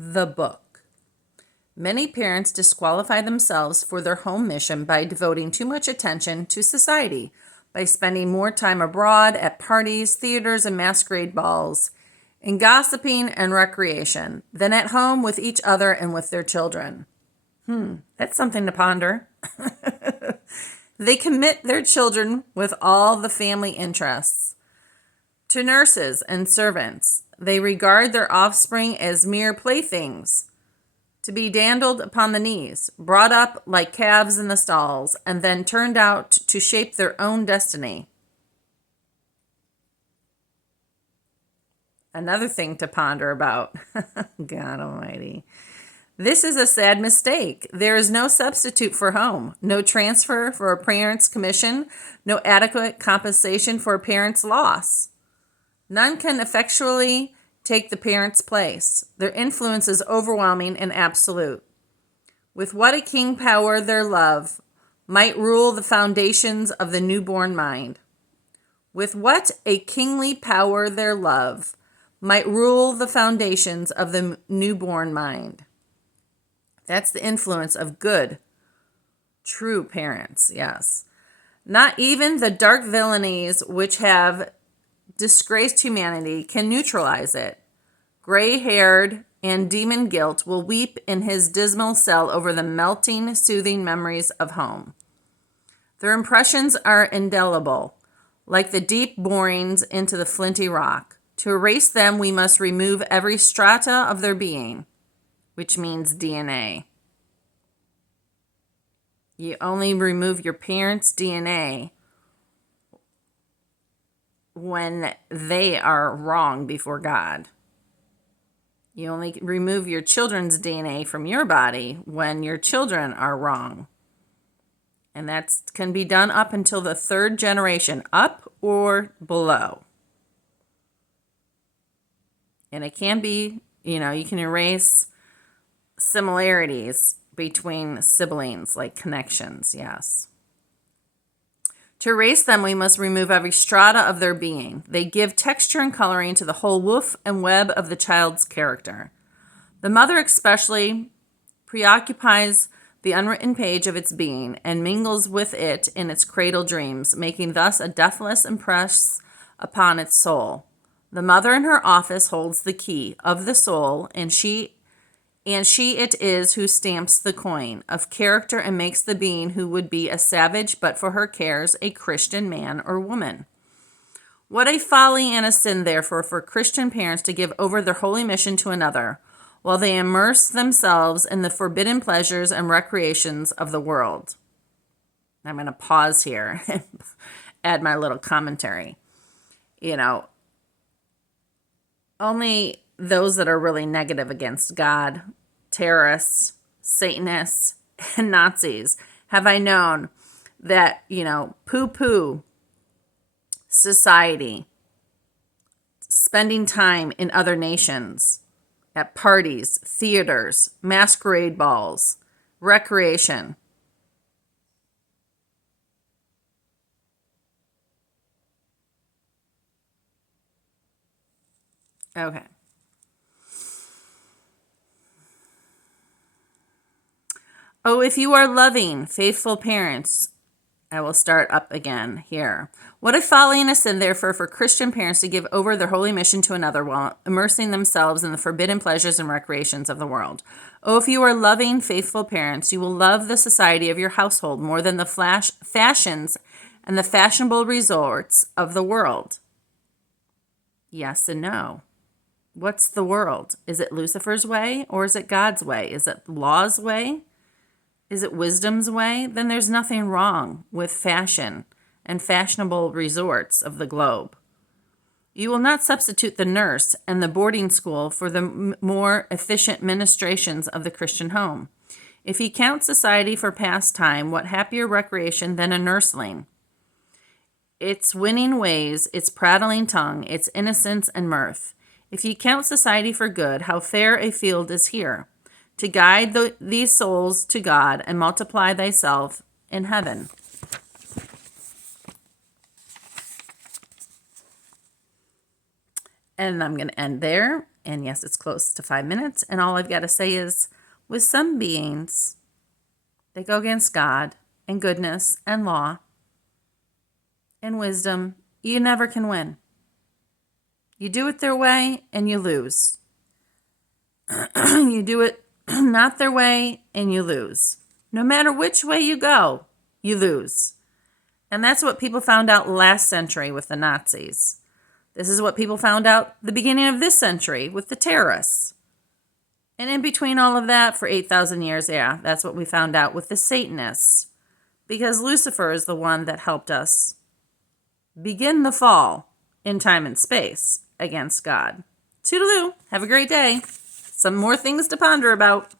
The book. Many parents disqualify themselves for their home mission by devoting too much attention to society, by spending more time abroad at parties, theaters, and masquerade balls, in gossiping and recreation, than at home with each other and with their children. That's something to ponder. They commit their children with all the family interests to nurses and servants. They regard their offspring as mere playthings, to be dandled upon the knees, brought up like calves in the stalls, and then turned out to shape their own destiny. Another thing to ponder about. God Almighty. This is a sad mistake. There is no substitute for home, no transfer for a parent's commission, no adequate compensation for a parent's loss. None can effectually take the parent's place. Their influence is overwhelming and absolute. With what a king power their love might rule the foundations of the newborn mind. With what a kingly power their love might rule the foundations of the newborn mind. That's the influence of good, true parents, yes. Not even the dark villainies which have disgraced humanity can neutralize it. Gray-haired and demon guilt will weep in his dismal cell over the melting, soothing memories of home. Their impressions are indelible, like the deep borings into the flinty rock. To erase them, we must remove every strata of their being, which means DNA. You only remove your parents' DNA when they are wrong before God. You only remove your children's DNA from your body when your children are wrong. And that can be done up until the third generation, up or below. And it can be, you can erase similarities between siblings, like connections, yes. To erase them, we must remove every strata of their being. They give texture and coloring to the whole woof and web of the child's character. The mother especially preoccupies the unwritten page of its being and mingles with it in its cradle dreams, making thus a deathless impress upon its soul. The mother in her office holds the key of the soul, and she it is who stamps the coin of character and makes the being who would be a savage but for her cares a Christian man or woman. What a folly and a sin, therefore, for Christian parents to give over their holy mission to another, while they immerse themselves in the forbidden pleasures and recreations of the world. I'm going to pause here and add my little commentary. Only those that are really negative against God, terrorists, Satanists, and Nazis, have I known that, poo-poo society, spending time in other nations, at parties, theaters, masquerade balls, recreation. Okay. Oh, if you are loving, faithful parents, I will start up again here. What a folly and a sin, therefore, for Christian parents to give over their holy mission to another while immersing themselves in the forbidden pleasures and recreations of the world. Oh, if you are loving, faithful parents, you will love the society of your household more than the fashions and the fashionable resorts of the world. Yes and no. What's the world? Is it Lucifer's way or is it God's way? Is it law's way? Is it wisdom's way? Then there's nothing wrong with fashion and fashionable resorts of the globe. You will not substitute the nurse and the boarding school for the more efficient ministrations of the Christian home. If you count society for pastime, what happier recreation than a nursling? Its winning ways, its prattling tongue, its innocence and mirth. If you count society for good, how fair a field is here, to guide these souls to God and multiply thyself in heaven. And I'm going to end there And yes, it's close to 5 minutes. And all I've got to say is, with some beings, they go against God and goodness and law and wisdom, you never can win. You do it their way and you lose. You do it not their way and you lose. No matter which way you go, you lose. And that's what people found out last century with the Nazis. This is what people found out the beginning of this century with the terrorists. And in between all of that, for 8,000 years, yeah, that's what we found out with the Satanists. Because Lucifer is the one that helped us begin the fall in time and space against God. Toodaloo. Have a great day. Some more things to ponder about.